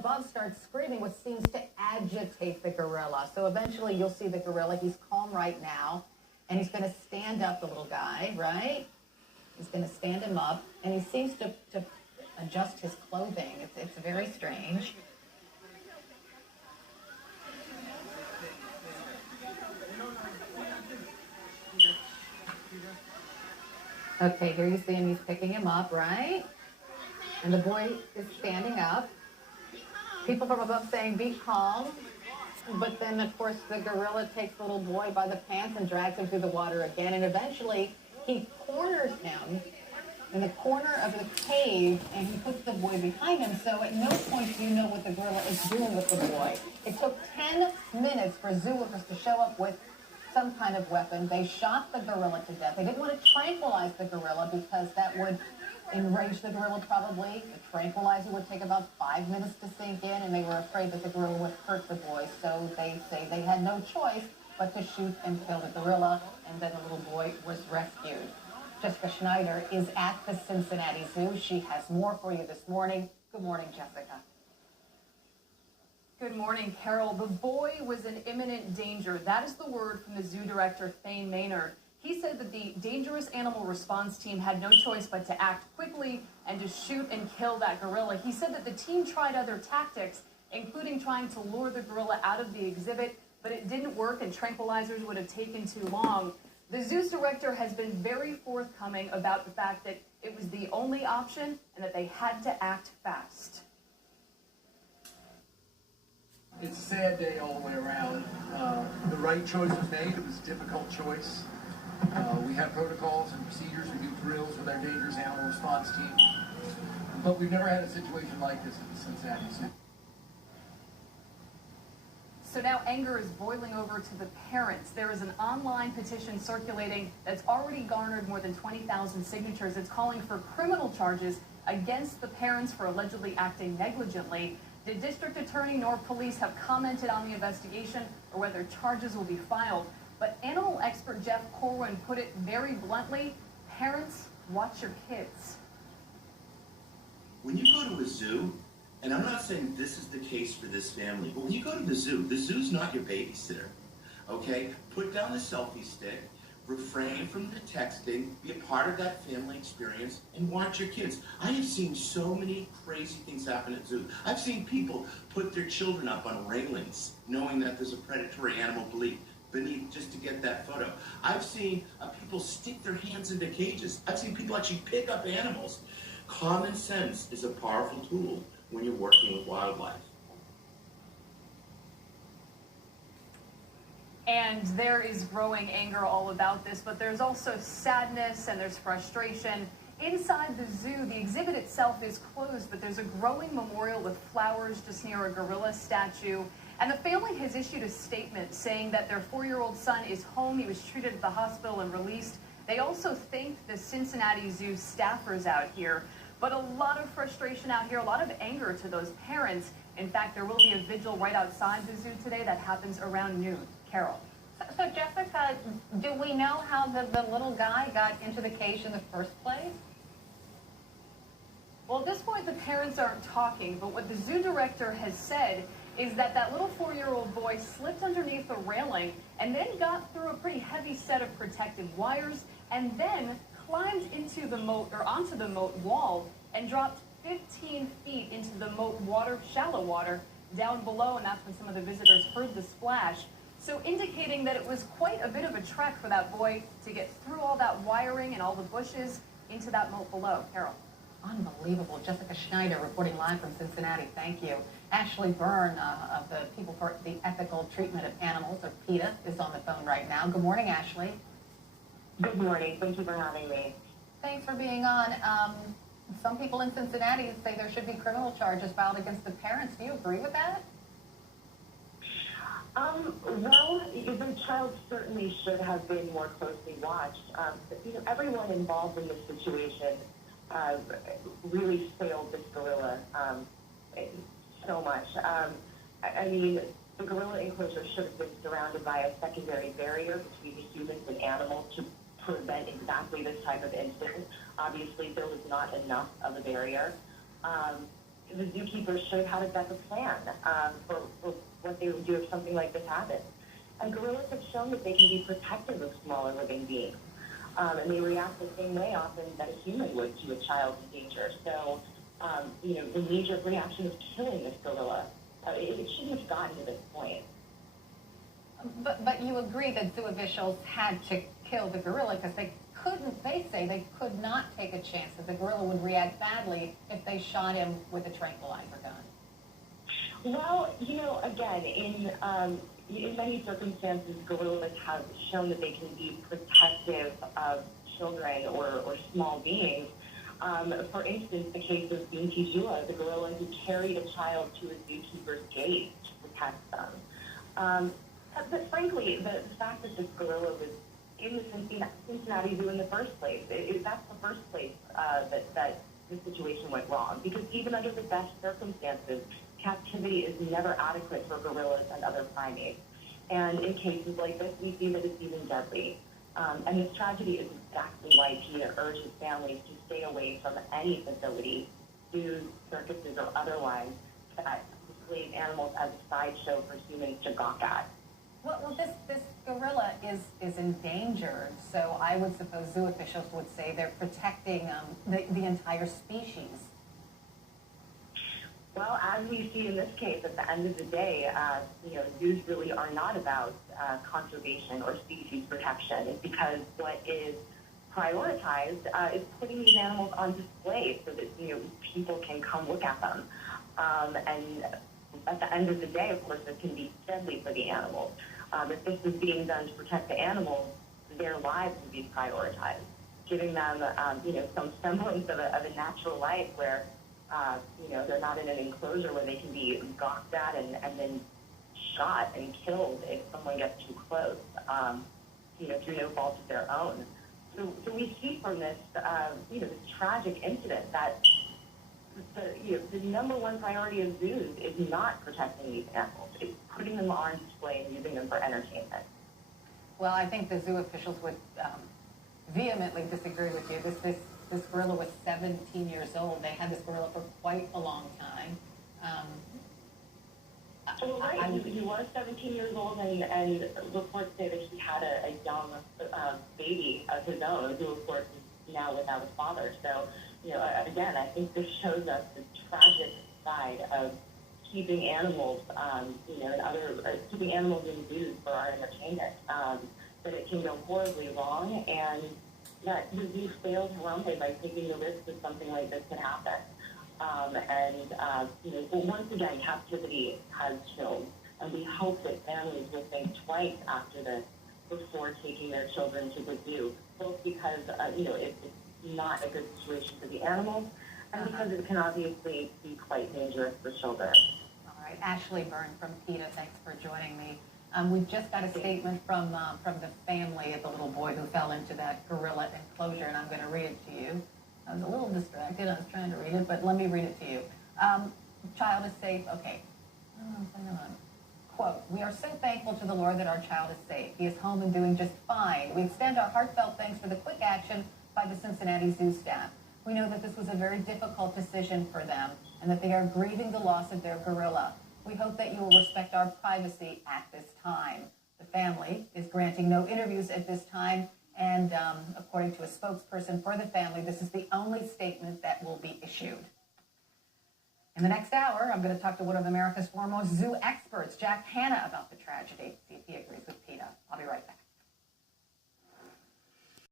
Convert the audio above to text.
above starts screaming, which seems to agitate the gorilla. So eventually you'll see the gorilla. He's calm right now, and he's going to stand up, the little guy, right? He's going to stand him up, and he seems to adjust his clothing. It's very strange. Okay, here you see him. He's picking him up, right? And the boy is standing up. People from above saying, be calm. But then, of course, the gorilla takes the little boy by the pants and drags him through the water again. And eventually, he corners him in the corner of the cave, and he puts the boy behind him. So at no point do you know what the gorilla is doing with the boy. It took 10 minutes for zoo workers to show up with some kind of weapon. They shot the gorilla to death. They didn't want to tranquilize the gorilla because that would enrage the gorilla probably. The tranquilizer would take about 5 minutes to sink in, and they were afraid that the gorilla would hurt the boy. So they say they had no choice but to shoot and kill the gorilla, and then the little boy was rescued. Jessica Schneider is at the Cincinnati Zoo. She has more for you this morning. Good morning, Jessica. Good morning, Carol. The boy was in imminent danger. That is the word from the zoo director, Thane Maynard. He said that the dangerous animal response team had no choice but to act quickly and to shoot and kill that gorilla. He said that the team tried other tactics, including trying to lure the gorilla out of the exhibit, but it didn't work and tranquilizers would have taken too long. The zoo's director has been very forthcoming about the fact that it was the only option and that they had to act fast. It's a sad day all the way around. The right choice was made. It was a difficult choice. We have protocols and procedures. We do drills with our dangerous animal response team. But we've never had a situation like this at the Cincinnati Zoo. So now anger is boiling over to the parents. There is an online petition circulating that's already garnered more than 20,000 signatures. It's calling for criminal charges against the parents for allegedly acting negligently. The district attorney nor police have commented on the investigation or whether charges will be filed. But animal expert Jeff Corwin put it very bluntly, parents, watch your kids. When you go to a zoo, and I'm not saying this is the case for this family, but when you go to the zoo's not your babysitter, okay? Put down the selfie stick, refrain from the texting, be a part of that family experience, and watch your kids. I have seen so many crazy things happen at zoos. I've seen people put their children up on railings knowing that there's a predatory animal beneath just to get that photo. I've seen people stick their hands into cages. I've seen people actually pick up animals. Common sense is a powerful tool when you're working with wildlife. And there is growing anger all about this, but there's also sadness and there's frustration. Inside the zoo, the exhibit itself is closed, but there's a growing memorial with flowers just near a gorilla statue. And the family has issued a statement saying that their 4-year-old son is home. He was treated at the hospital and released. They also thanked the Cincinnati Zoo staffers out here. But a lot of frustration out here, a lot of anger to those parents. In fact, there will be a vigil right outside the zoo today that happens around noon. Carol. So Jessica, do we know how the little guy got into the cage in the first place? Well, at this point, the parents aren't talking, but what the zoo director has said is that that little 4-year-old boy slipped underneath the railing and then got through a pretty heavy set of protective wires and then climbed into the moat or onto the moat wall and dropped 15 feet into the moat water, shallow water, down below, and that's when some of the visitors heard the splash. So indicating that it was quite a bit of a trek for that boy to get through all that wiring and all the bushes into that moat below. Carol. Unbelievable. Jessica Schneider reporting live from Cincinnati. Thank you. Ashley Byrne of the People for the Ethical Treatment of Animals, or PETA, is on the phone right now. Good morning, Ashley. Good morning. Thank you for having me. Thanks for being on. Some people in Cincinnati say there should be criminal charges filed against the parents. Do you agree with that? Well, the child certainly should have been more closely watched. Everyone involved in this situation really failed this gorilla so much. I mean, the gorilla enclosure should have been surrounded by a secondary barrier between the humans and animals to prevent exactly this type of incident. Obviously, there was not enough of a barrier. the zookeepers should have had a better plan for what they would do if something like this happened. And gorillas have shown that they can be protective of smaller living beings. And they react the same way often that a human would to a child in danger. So, the knee-jerk reaction of killing this gorilla, it shouldn't have gotten to this point. But you agree that zoo officials had to kill the gorilla because they say they could not take a chance that the gorilla would react badly if they shot him with a tranquilizer gun. Well, again, in many circumstances, gorillas have shown that they can be protective of children or small beings. For instance, the case of Cincinnati, the gorilla who carried a child to a zookeeper's gate to protect them. But frankly, the fact that this gorilla was in the Cincinnati Zoo in the first place, that's the first place that the situation went wrong. Because even under the best circumstances, captivity is never adequate for gorillas and other primates. And in cases like this, we see that it's even deadly. And this tragedy is exactly why PETA urges families to stay away from any facility, zoos, circuses, or otherwise, that displays animals as a sideshow for humans to gawk at. Well, this gorilla is endangered, so I would suppose zoo officials would say they're protecting the entire species. Well, as we see in this case, at the end of the day, zoos really are not about conservation or species protection. It's because what is prioritized is putting these animals on display so that people can come look at them. And at the end of the day, of course, this can be deadly for the animals. If this was being done to protect the animals, their lives would be prioritized, giving them, some semblance of a natural life where, they're not in an enclosure where they can be gawked at and then shot and killed if someone gets too close, through no fault of their own. So we see from this, this tragic incident that the number one priority of zoos is not protecting these animals. It's putting them on display and using them for entertainment. Well, I think the zoo officials would vehemently disagree with you. This gorilla was 17 years old. They had this gorilla for quite a long time. Well, right. He was 17 years old, and reports say that he had a young baby of his own, who, of course, is now without a father. So, again, I think this shows us the tragic side of keeping animals, keeping animals in zoos for our entertainment. That it can go horribly wrong, and that the zoo failed Harambe by taking the risk that something like this could happen. Once again, captivity has killed, and we hope that families will think twice after this before taking their children to the zoo, both because, it's not a good situation for the animals, and because it can obviously be quite dangerous for children. All right, Ashley Byrne from PETA, thanks for joining me. We've just got a statement from the family of the little boy who fell into that gorilla enclosure, and I'm going to read it to you. I was a little distracted. I was trying to read it, but let me read it to you. Child is safe. Okay. Quote, "We are so thankful to the Lord that our child is safe. He is home and doing just fine. We extend our heartfelt thanks for the quick action by the Cincinnati Zoo staff. We know that this was a very difficult decision for them and that they are grieving the loss of their gorilla. We hope that you will respect our privacy at this time." The family is granting no interviews at this time, and according to a spokesperson for the family, this is the only statement that will be issued. In the next hour, I'm going to talk to one of America's foremost zoo experts, Jack Hanna, about the tragedy.